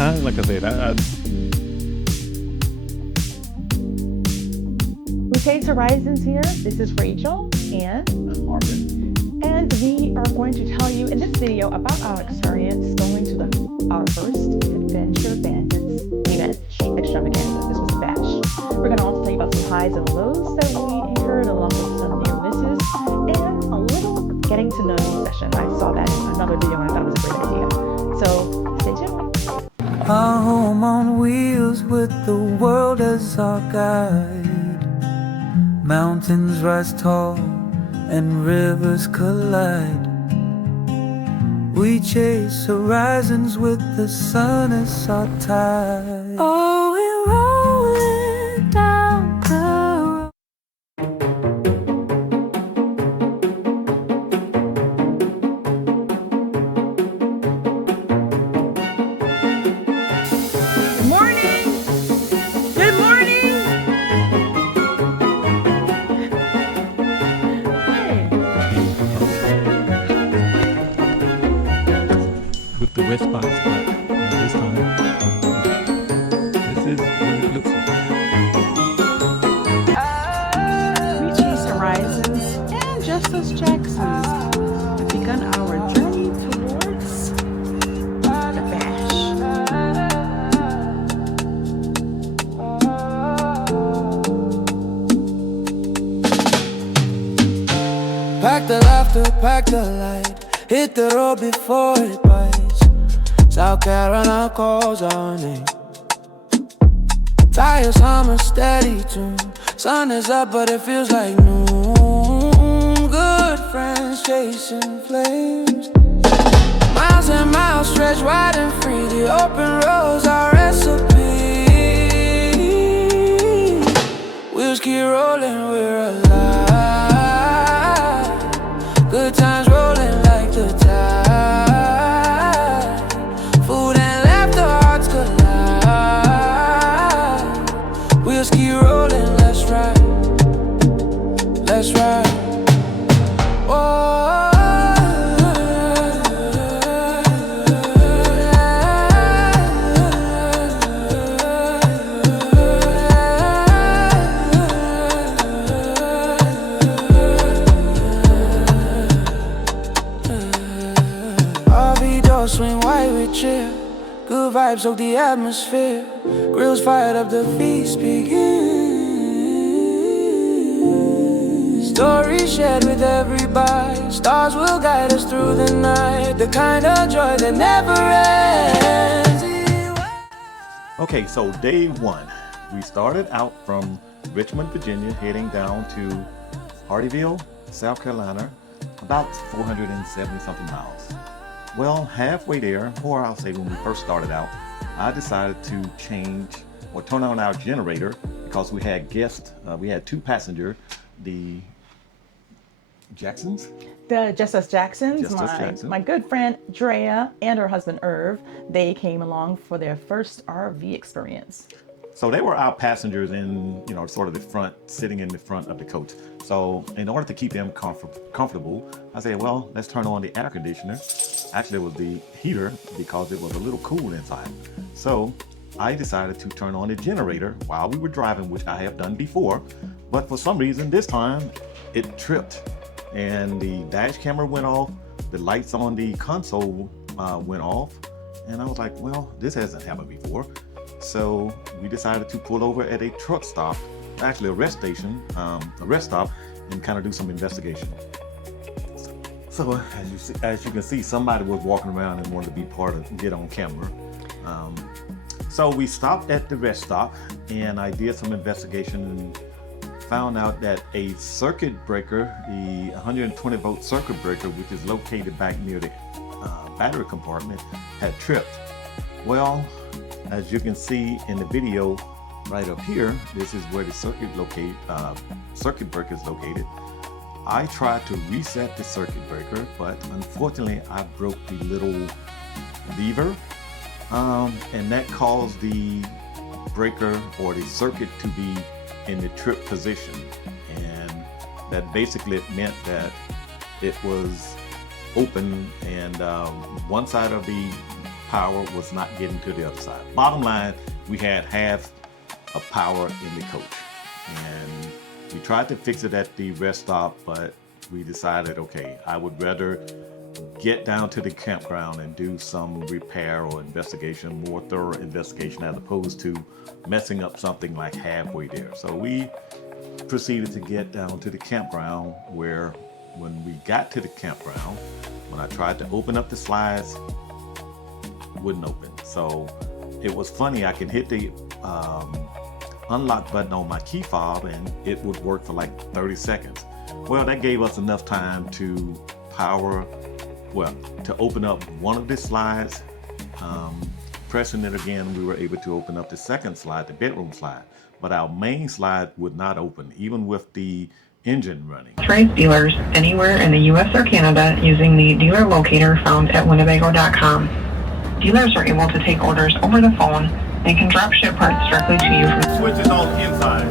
Like I said, Okay, Horizons here. This is Rachel and Marvin. and we are going to tell you in this video about our experience going to our first Adventure Bandits event extravaganza. This was a bash. We're going to also tell you about some highs and lows that we incurred, along with some near misses, and a little getting to know you session. I saw that in another video and I thought it was a great idea. So stay tuned. A home on wheels with the world as our guide. Mountains rise tall and rivers collide. We chase horizons with the sun as our tide. Oh, we're rolling down the road. With the wet spots, but this time, this is what it looks like. We chase horizons and just as Jacksons have begun our journey towards the bash. Pack the laughter, pack the light. Hit the road before it bites. South Carolina calls our name. Tires hum a steady tune. Sun is up but it feels like noon. Good friends chasing flames. Miles and miles stretch wide and free. The open road's our recipe. Wheels keep rolling, we're alive. Good times rolling like the tide. Food and laughter, hearts collide. Wheels keep rolling, let's ride. Let's ride. Swing white with chill. Good vibes of the atmosphere. Grills fired up, the feast begins. Stories shared with everybody. Stars will guide us through the night. The kind of joy that never ends. Okay, so day one, we started out from Richmond, Virginia, heading down to Hardeeville, South Carolina, about 470 something miles. Well, halfway there, or I'll say when we first started out, I decided to change or turn on our generator because we had guests. We had two passengers, the Jacksons. The Just Us Jacksons, Just Us Jackson. my good friend Drea and her husband Irv, they came along for their first RV experience. So they were our passengers in, sort of the front, sitting in the front of the coach. So in order to keep them comfortable, I said, well, let's turn on the air conditioner. Actually, it was the heater because it was a little cool inside. So I decided to turn on the generator while we were driving, which I have done before. But for some reason, this time it tripped and the dash camera went off. The lights on the console went off. And I was like, well, this hasn't happened before. So we decided to pull over at a truck stop, actually a rest stop, and kind of do some investigation. So as you can see, somebody was walking around and wanted to be part of, get on camera. So we stopped at the rest stop and I did some investigation and found out that a circuit breaker, the 120 volt circuit breaker, which is located back near the battery compartment, had tripped. Well, as you can see in the video right up here, this is where the circuit breaker is located. I tried to reset the circuit breaker, but unfortunately I broke the little lever, and that caused the breaker or the circuit to be in the trip position, and that basically meant that it was open and one side of the power was not getting to the other side. Bottom line, we had half of power in the coach. And we tried to fix it at the rest stop, but we decided, okay, I would rather get down to the campground and do some repair or investigation, more thorough investigation, as opposed to messing up something like halfway there. So we proceeded to get down to the campground, where when we got to the campground, when I tried to open up the slides, it wouldn't open. So it was funny, I can hit the unlock button on my key fob and it would work for like 30 seconds. Well, that gave us enough time to to open up one of the slides. Pressing it again, we were able to open up the second slide, the bedroom slide. But our main slide would not open, even with the engine running. Authorize dealers anywhere in the U.S. or Canada using the dealer locator found at Winnebago.com. Dealers are able to take orders over the phone and can drop ship parts directly to you from Switch is on the inside.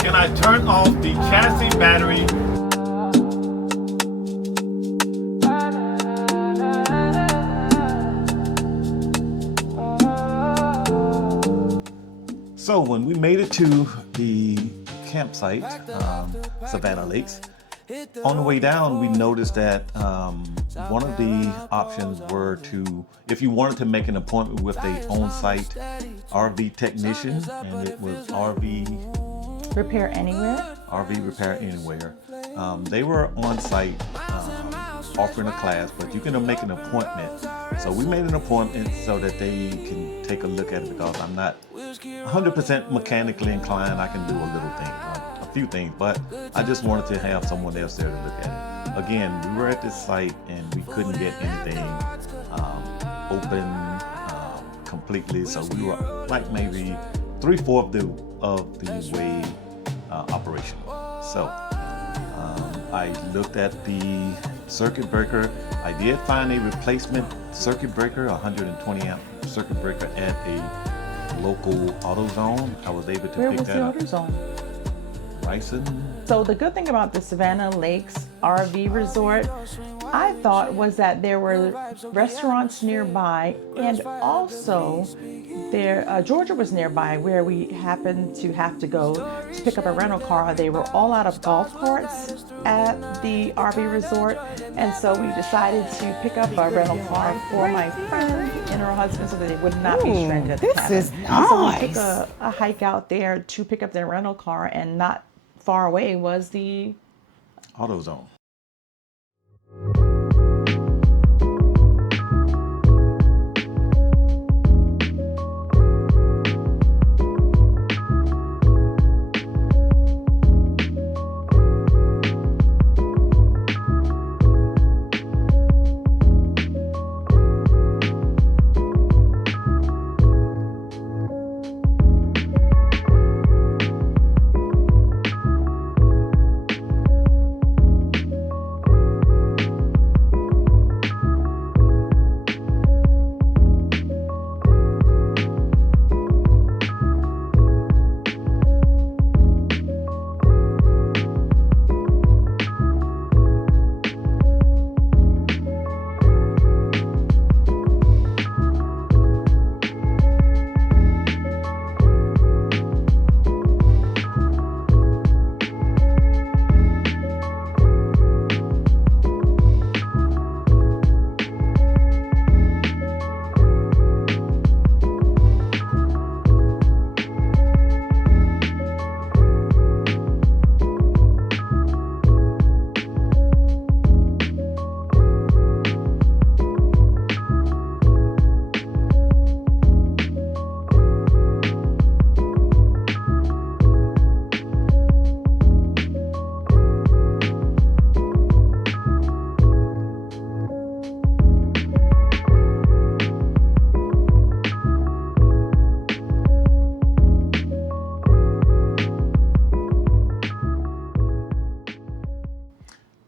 Can I turn off the chassis battery? So when we made it to the campsite, Savannah Lakes, on the way down, we noticed that one of the options were to, if you wanted to make an appointment with a on-site RV technician, and it was RV Repair anywhere? RV Repair Anywhere. They were on site offering a class, but you can make an appointment. So we made an appointment so that they can take a look at it, because I'm not 100% mechanically inclined. I can do a little thing, a few things, but I just wanted to have someone else there to look at it. Again, we were at this site and we couldn't get anything open completely, so we were like maybe 3/4 of the way operational. So I looked at the circuit breaker. I did find a replacement circuit breaker, 120 amp circuit breaker at a local AutoZone. I was able to pick that up. Where was the AutoZone? Bryson. So the good thing about the Savannah Lakes RV Resort, I thought, was that there were restaurants nearby, and also Georgia was nearby, where we happened to have to go to pick up a rental car. They were all out of golf carts at the RV Resort, and so we decided to pick up a rental car for my friend and her husband so that they would not be stranded at the cabin. This is nice. So we took a hike out there to pick up their rental car, and not far away was the AutoZone.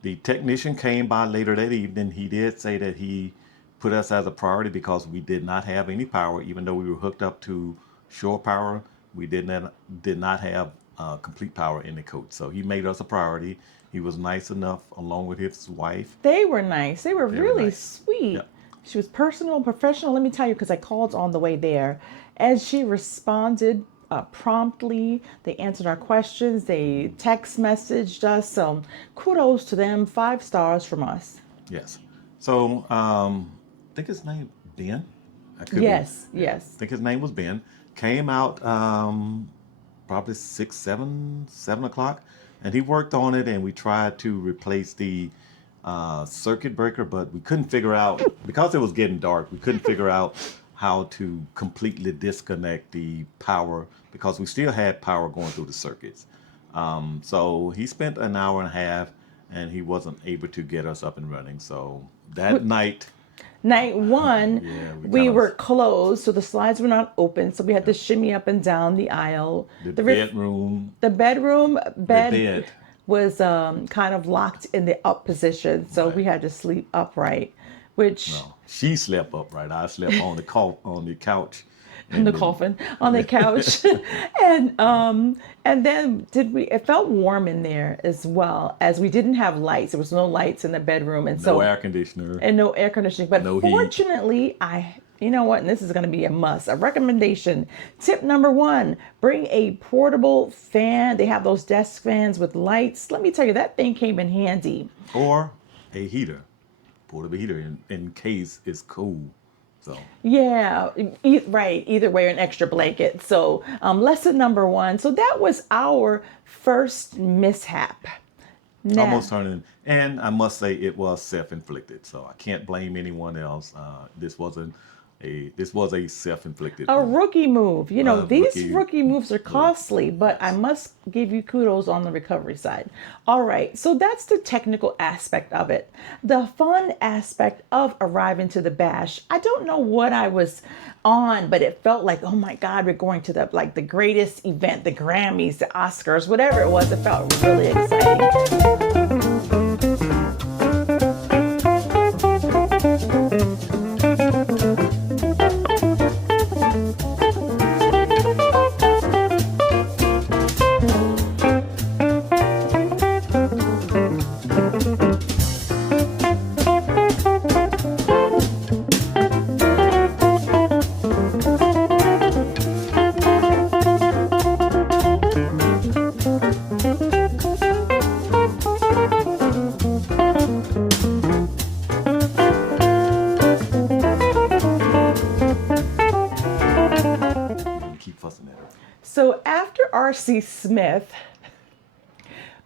The technician came by later that evening. He did say that he put us as a priority because we did not have any power, even though we were hooked up to shore power. We did not have complete power in the coach. So he made us a priority. He was nice enough, along with his wife. They were nice. They were really nice. sweet. Yeah. She was personal and professional. Let me tell you, because I called on the way there, and she responded promptly. They answered our questions. They text messaged us. So kudos to them. 5 stars from us. Yes. So I think his name Ben. I could Yes, be, yes. I think his name was Ben. Came out probably 6, 7 o'clock, and he worked on it. And we tried to replace the circuit breaker, but we couldn't figure out, because it was getting dark, we couldn't figure out how to completely disconnect the power, because we still had power going through the circuits. So he spent an hour and a half, and he wasn't able to get us up and running. So that night, Night 1, Yeah, we were closed, so the slides were not open, so we had to shimmy up and down the aisle. the bedroom, The bedroom bed bed. was kind of locked in the up position, so we had to sleep upright, which well, she slept upright. I slept on the couch. in the coffin on the couch, and then it felt warm in there as well, as we didn't have lights. There was no lights in the bedroom, and No air conditioner. and no air conditioning. But No heat. fortunately, you know what, and this is going to be a must, a recommendation. Tip number 1, bring a portable fan. They have those desk fans with lights. Let me tell you, that thing came in handy. Or a heater, portable heater, in case it's cool. So Yeah, right. Either way, an extra blanket. So lesson number 1. So that was our first mishap. Now, almost turning, and I must say it was self-inflicted. So I can't blame anyone else. This was a self-inflicted. a rookie move. You know, these rookie rookie moves are costly, but I must give you kudos on the recovery side. All right, so that's the technical aspect of it. The fun aspect of arriving to the bash, I don't know what I was on, but it felt like, oh my God, we're going to the greatest event, the Grammys, the Oscars, whatever it was. It felt really exciting. Keep fussing at her. So after R.C. Smith,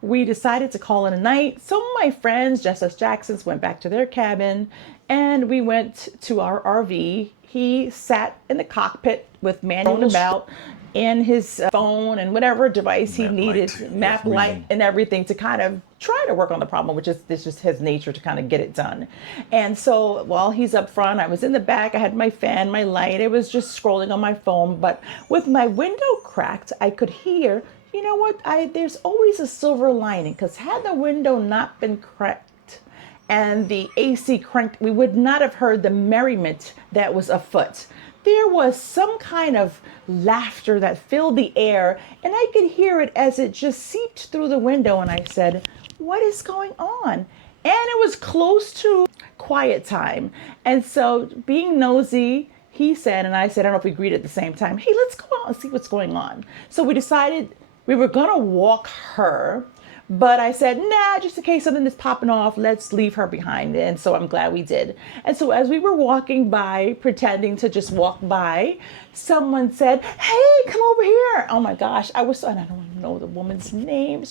we decided to call it a night. Some of my friends, just as Jacksons, went back to their cabin, and we went to our RV. He sat in the cockpit with manual about and his phone and whatever device he Map needed, light. map Yes, light and everything, to kind of try to work on the problem, which is this just his nature to kind of get it done. And so while he's up front, I was in the back. I had my fan, my light. I was just scrolling on my phone, but with my window cracked, I could hear. You know what? There's always a silver lining, because had the window not been cracked and the AC cranked, we would not have heard the merriment that was afoot. There was some kind of laughter that filled the air, and I could hear it as it just seeped through the window, and I said, what is going on? And it was close to quiet time. And so, being nosy, he said, and I said, I don't know if we agreed at the same time, hey, let's go out and see what's going on. So we decided we were gonna walk her, but I said, nah, just in case something is popping off, let's leave her behind. And so I'm glad we did. And so as we were walking by, pretending to just walk by, someone said, hey, come over here. Oh my gosh, and I don't know the woman's name.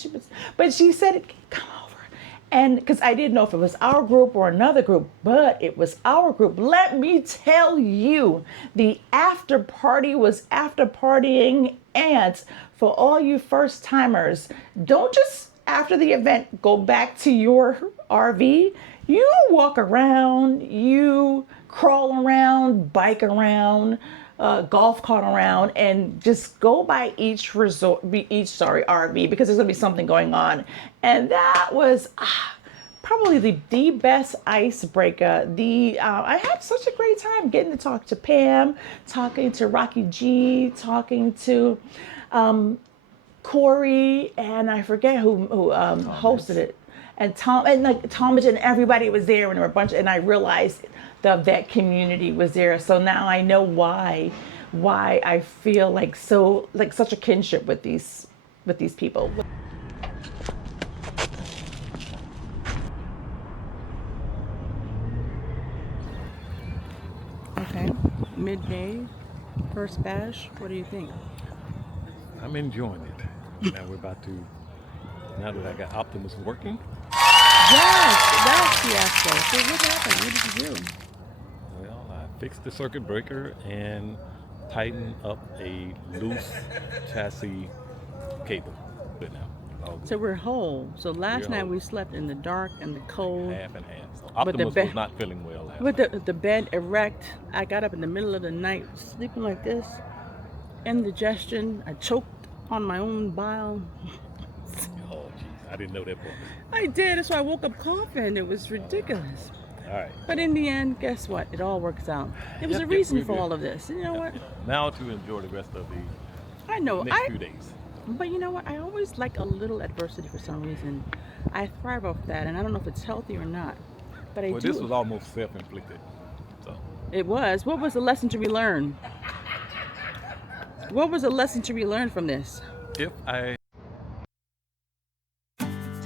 But she said, come over. And because I didn't know if it was our group or another group, but it was our group. Let me tell you, the after party was after partying. And for all you first timers, don't just after the event go back to your RV. You walk around, you crawl around, bike around, golf cart around, and just go by each RV, because there's gonna be something going on. And that was probably the best icebreaker. I had such a great time getting to talk to Pam, talking to Rocky G, talking to Corey, and I forget who hosted it, and Tom, and like Thomas, and everybody was there, and there were a bunch. And I realized that community was there. So now I know why I feel like such a kinship with these people. Okay, midday, first bash. What do you think? I'm enjoying it. Now we're about to, now that I got Optimus working, Yes, that's fiasco. So what happened? What did you do? well, I fixed the circuit breaker and tightened up a loose chassis cable. Good now. All good. So we're whole. So last We're night whole. we slept in the dark and the cold. Half and half. So But the Optimus be- was not feeling well last With night. the bed erect, I got up in the middle of the night sleeping like this. Indigestion. I choked on my own bile. Oh, jeez. I didn't know that part. I did. So I woke up coughing. It was ridiculous. All right. But in the end, guess what? It all works out. There was Yep, a yep, reason we for did. all of this. You know what? Now to enjoy the rest of the I know. next few days. But you know what? I always like a little adversity for some reason. I thrive off that, and I don't know if it's healthy or not. But I Well, do. this was almost self-inflicted. So, It was. What was the lesson to be learned? What was the lesson to be learned from this? if I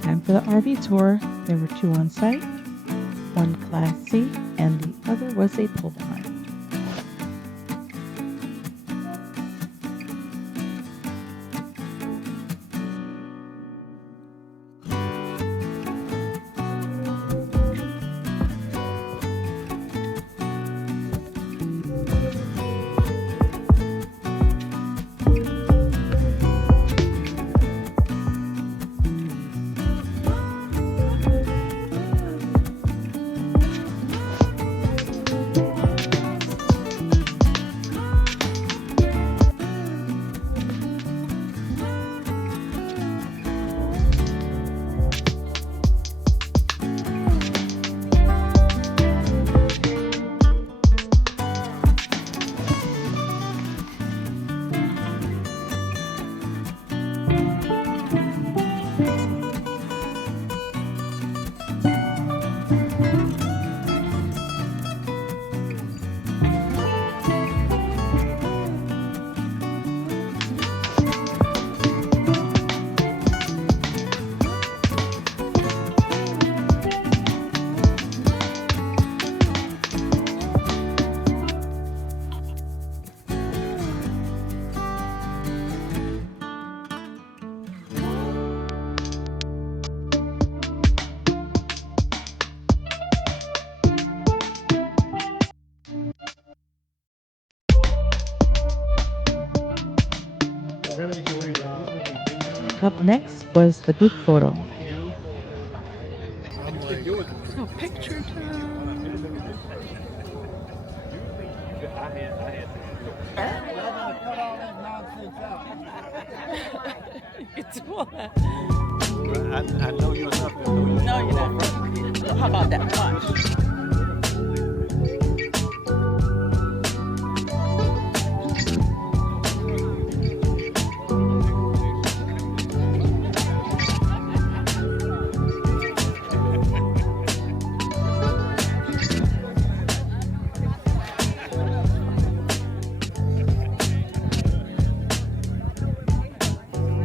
Time for the RV tour. There were 2 on site, one Class C, and the other was a pull-behind. Up next was the group photo. So picture time. It's what? I know you're enough to know you. No, you're not. How about that? Watch.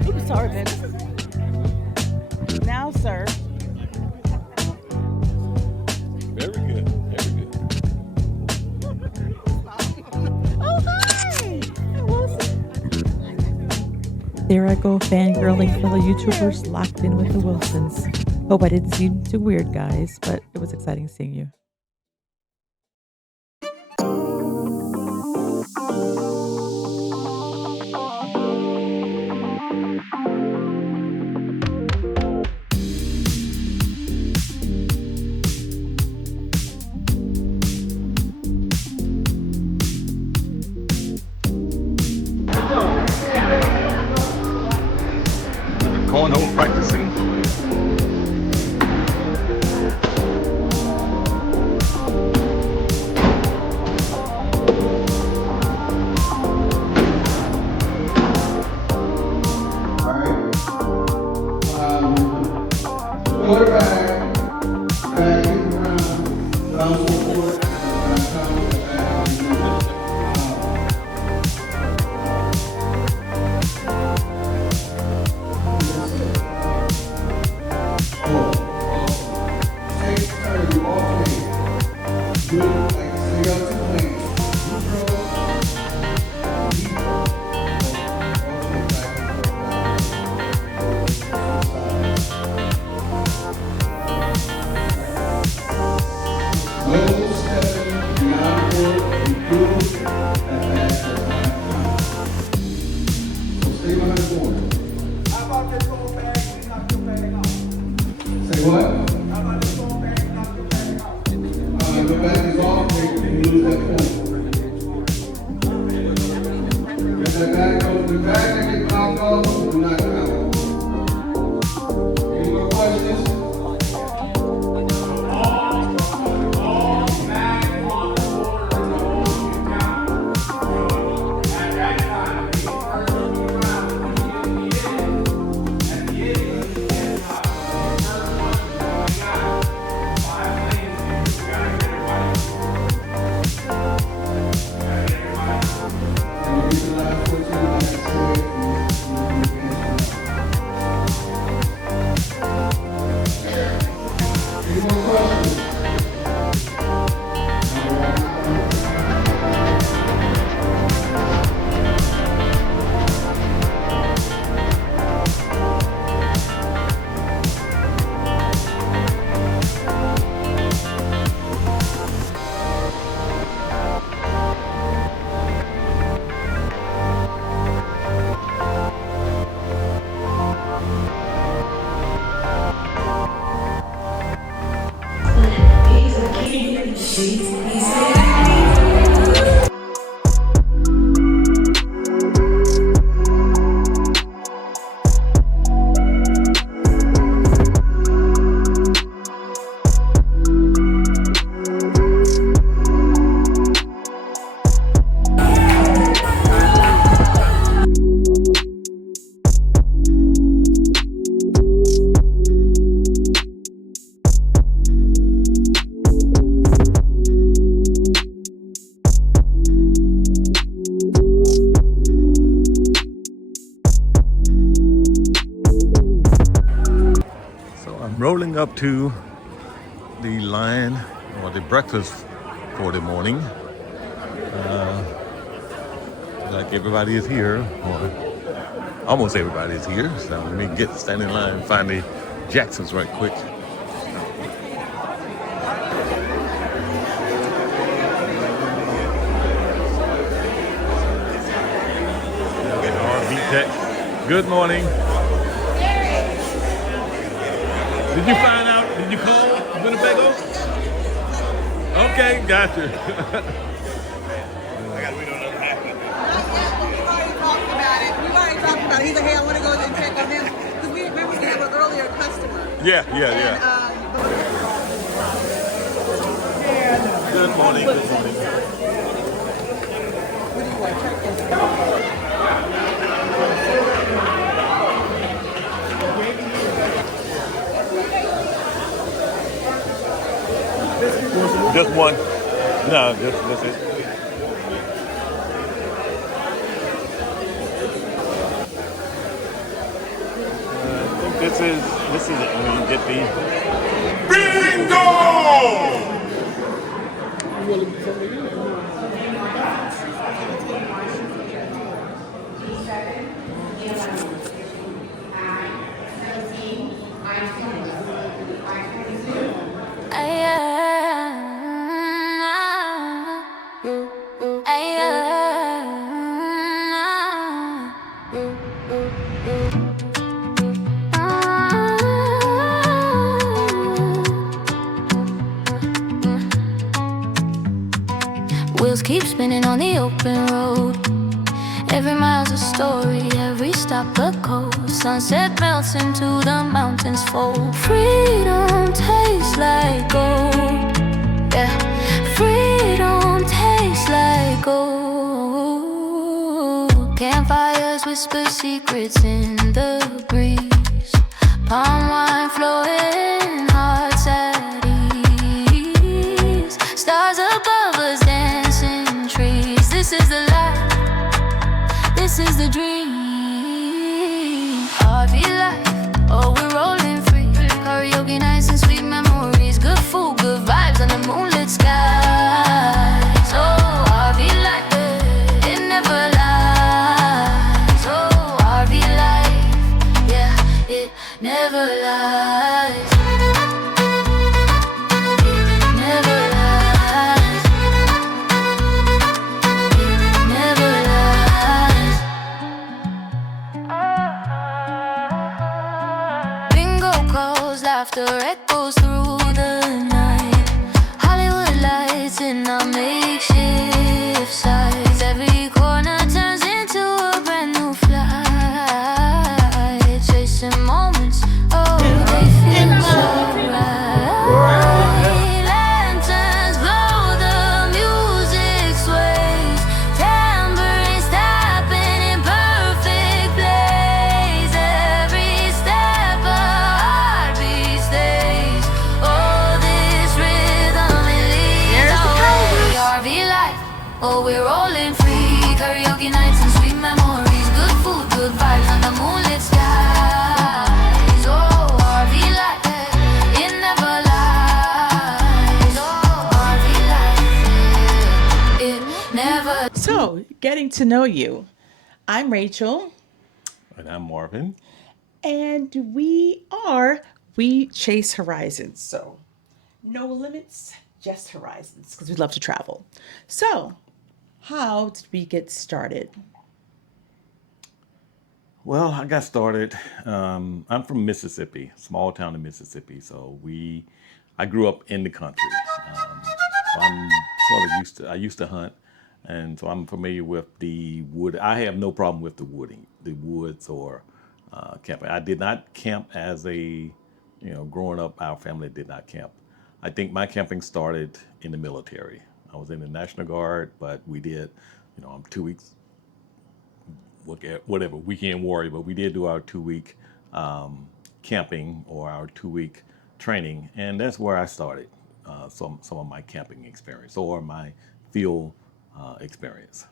Oops, sorry, man. Now, sir. Very good. Very good. Oh, hi! Wilson. There I go, fangirling fellow YouTubers locked in with the Wilsons. Hope I didn't seem too weird, guys, but it was exciting seeing you. Cornhole practicing. That bag that gets knocked off, do not count. Any more questions? Rolling up to the line or the breakfast for the morning. Like everybody is here, or almost everybody is here. So let me stand in line and find the Jacksons right quick. RV Tech. Good morning. Did you find out? Did you call Winnebago? Okay, gotcha. We already talked about it. He's like, hey, I want to go and check on him. Because we remember we have an earlier customer. Yeah. Good morning. Good morning. What do you want? Check in. Just one. No, that's it. I think this is it when you get the bingo. Wheels keep spinning on the open road. Every mile's a story, every stop a coast. Sunset melts into the mountains fold. Freedom tastes like gold. Yeah, freedom tastes like gold. Campfires whisper secrets in the breeze. Palm wine flowing, hearts at ease. Stars above us dancing trees. This is the life, this is the dream. RV life, oh we're rolling free. Karaoke nights and sweet memories. Good food, good vibes on the moonlit skies. Oh RV life, it never lies. Oh RV life, yeah, it never lies. Never lies. Never lies. Bingo calls, laughter echoes through the night. Hollywood lights in our makeshift sights. Every corner turns into a Karaoke nights and sweet memories. Good food, good vibes under moonlit skies. Oh, RV life, it never lies. Oh, RV life, it never. So, getting to know you. I'm Rachel, And I'm Marvin. and we chase horizons. So, no limits, just horizons, because we love to travel. So, how did we get started? Well, I got started. I'm from Mississippi, small town in Mississippi. So I grew up in the country. So I'm sort of I used to hunt, and so I'm familiar with the wood. I have no problem with the woods or camping. I did not camp growing up. Our family did not camp. I think my camping started in the military. I was in the National Guard, but we did, I'm 2 weeks, whatever, weekend warrior, but we did do our 2 week camping or our 2 week training. And that's where I started some of my camping experience or my field experience.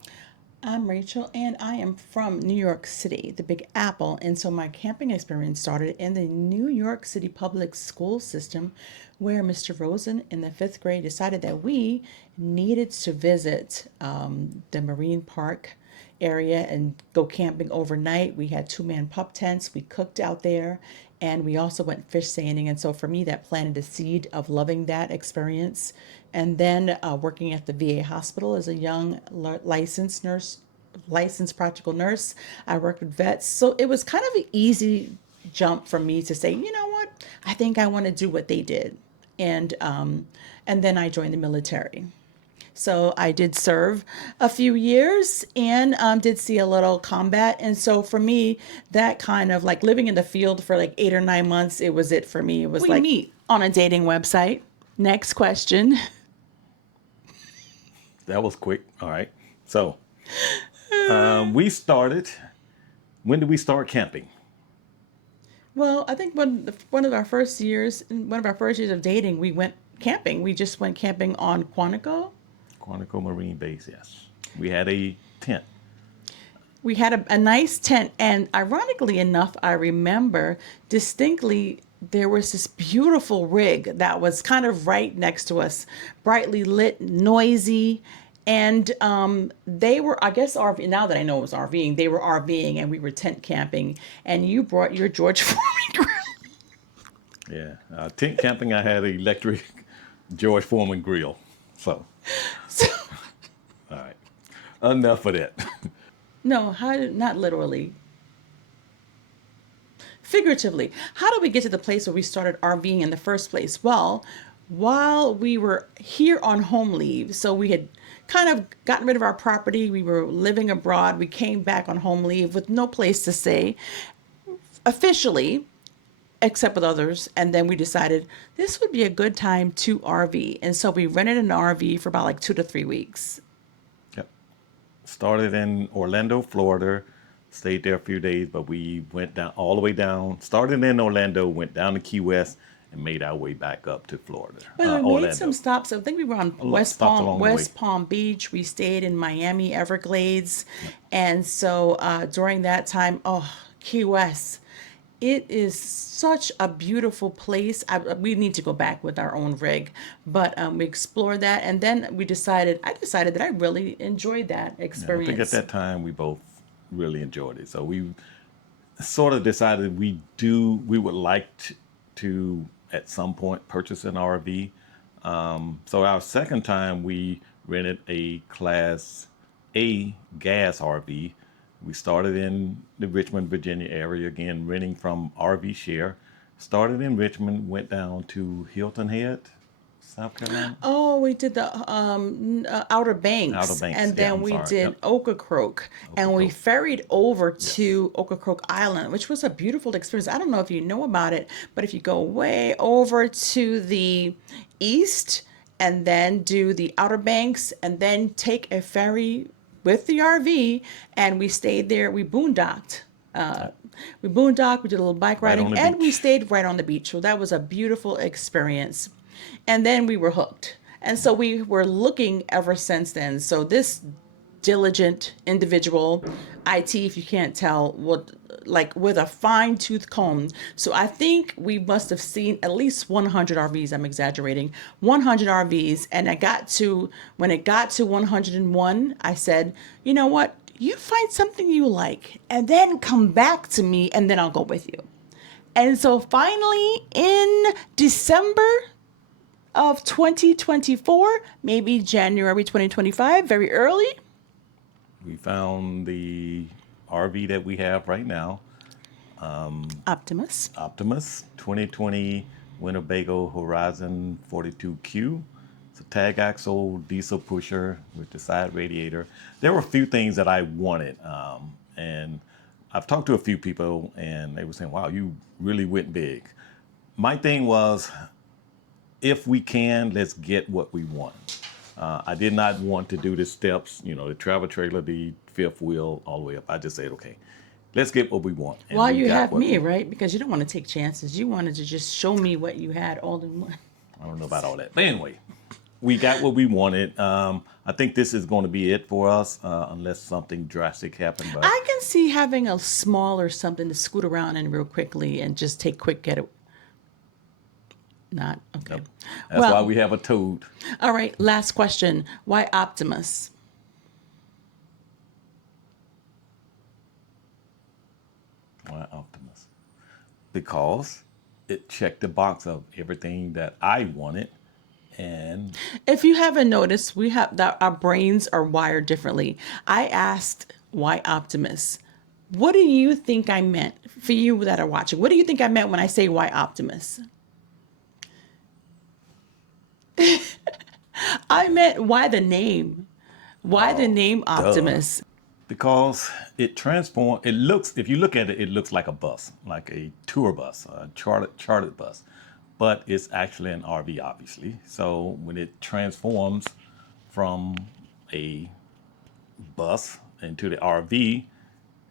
I'm Rachel, and I am from New York City, the Big Apple. And so my camping experience started in the New York City public school system, where Mr. Rosen in the 5th grade decided that we needed to visit the Marine Park area and go camping overnight. We had 2-man pup tents. We cooked out there, and we also went fish seining. And so for me, that planted a seed of loving that experience. And then working at the VA hospital as a young licensed practical nurse, I worked with vets. So it was kind of an easy jump for me to say, you know what, I think I want to do what they did. And then I joined the military. So I did serve a few years and did see a little combat. And so for me, that kind of like living in the field for like 8 or 9 months, it was it for me. It was we like meet on a dating website. Next question. That was quick. All right. So when did we start camping? Well, I think one of our first years of dating, we went camping. We just went camping on Quantico Marine Base, yes. We had a tent. We had a nice tent, and ironically enough, I remember distinctly there was this beautiful rig that was kind of right next to us, brightly lit, noisy, and they were, I guess, RV. Now that I know it was RVing, they were RVing, and we were tent camping. And you brought your George Foreman grill. Yeah, tent camping. I had an electric George Foreman grill. So all right, enough of that. No, not literally. Figuratively, how did we get to the place where we started RVing in the first place? Well, while we were here on home leave, so we had kind of gotten rid of our property, we were living abroad, we came back on home leave with no place to stay officially, except with others, and then we decided this would be a good time to RV. And so we rented an RV for about like 2 to 3 weeks. Yep. Started in Orlando, Florida. Stayed there a few days, but we went down all the way down. Started in Orlando, went down to Key West, and made our way back up to Florida. Well, we Orlando. made some stops. I think we were on West Palm Beach. We stayed in Miami Everglades, and so during that time, Key West. It is such a beautiful place. We need to go back with our own rig, but we explored that, and then I decided that I really enjoyed that experience. Yeah, I think at that time we both really enjoyed it. So we sort of decided we would like to at some point purchase an RV. So our second time we rented a Class A gas RV. We started in the Richmond, Virginia area, again, renting from RV Share. Started in Richmond, went down to Hilton Head, South Carolina. Oh, we did the Outer Banks. Outer Banks, And then we did Ocracoke. And we ferried over to Ocracoke Island, which was a beautiful experience. I don't know if you know about it, but if you go way over to the east and then do the Outer Banks and then take a ferry with the RV, and we stayed there. We boondocked. We did a little bike riding, and we stayed right on the beach. So that was a beautiful experience. And then we were hooked. And so we were looking ever since then. So this diligent individual. IT, if you can't tell, with a fine tooth comb. So I think we must have seen at least 100 RVs. I'm exaggerating, 100 RVs. And when it got to 101, I said, you know what? You find something you like and then come back to me and then I'll go with you. And so finally in December of 2024, maybe January 2025, very early, we found the RV that we have right now. Optimus 2020 Winnebago Horizon 42Q. It's a tag axle diesel pusher with the side radiator. There were a few things that I wanted, and I've talked to a few people and they were saying, wow, you really went big. My thing was, if we can, let's get what we want. I did not want to do the steps, the travel trailer, the fifth wheel, all the way up. I just said, okay, let's get what we want. And well, we you got have what me, we- right? Because you don't want to take chances. You wanted to just show me what you had all in one. I don't know about all that. But anyway, we got what we wanted. I think this is going to be it for us, unless something drastic happens. But I can see having a smaller something to scoot around in real quickly and just take quick getaway. Not okay. that's why we have a toad. All right, last question. Why Optimus? Why Optimus? Because it checked the box of everything that I wanted. And If you haven't noticed, we have that our brains are wired differently. I asked why Optimus. What do you think I meant for you that are watching? What do you think I meant when I say why Optimus? I meant why the name. Why the name Optimus? because it transforms, it looks, if you look at it, it looks like a bus, like a tour bus, a chartered bus. But it's actually an RV, obviously. So when it transforms from a bus into the RV,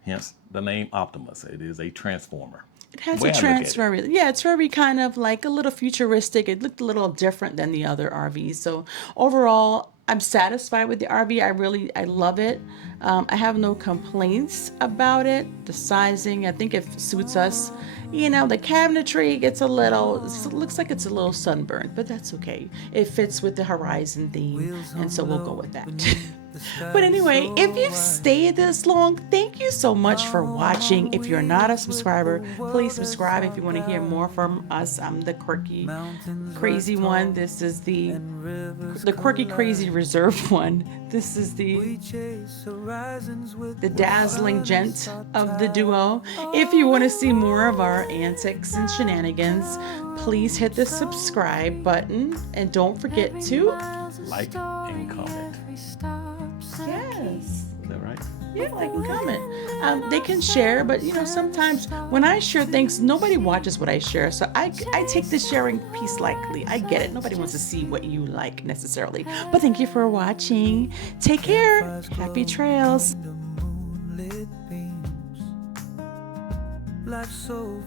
hence the name Optimus. It is a transformer. It has Way a I look at it. transfer. Yeah, it's very kind of like a little futuristic. It looked a little different than the other RVs. So overall, I'm satisfied with the RV. I love it. I have no complaints about it. The sizing, I think it suits us. The cabinetry gets looks like it's a little sunburned, but that's okay. It fits with the Horizon theme, and so we'll go with that. But anyway, if you've stayed this long, thank you so much for watching. If you're not a subscriber, please subscribe if you want to hear more from us. I'm the quirky, crazy one. This is the quirky, crazy, reserved one. This is the dazzling gent of the duo. If you want to see more of our antics and shenanigans, please hit the subscribe button and don't forget to Like and comment. yes. Is that right? Yeah, like and comment. They can share, but sometimes when I share things, nobody watches what I share. So I take the sharing piece lightly. I get it. Nobody wants to see what you like necessarily. But thank you for watching. Take care. Happy trails. Life so